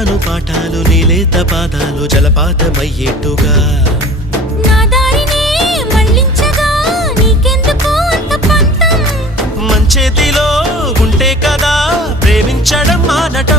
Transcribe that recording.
నేర్పుతాను పాఠాలు నీలేత పాదాలు జలపాతమయ్యేట్టుగా నా దారినే మళ్ళించగా నీకెందుకు అంత పంతం మంచేతిలో ఉంటే కదా ప్రేమించడం మానటం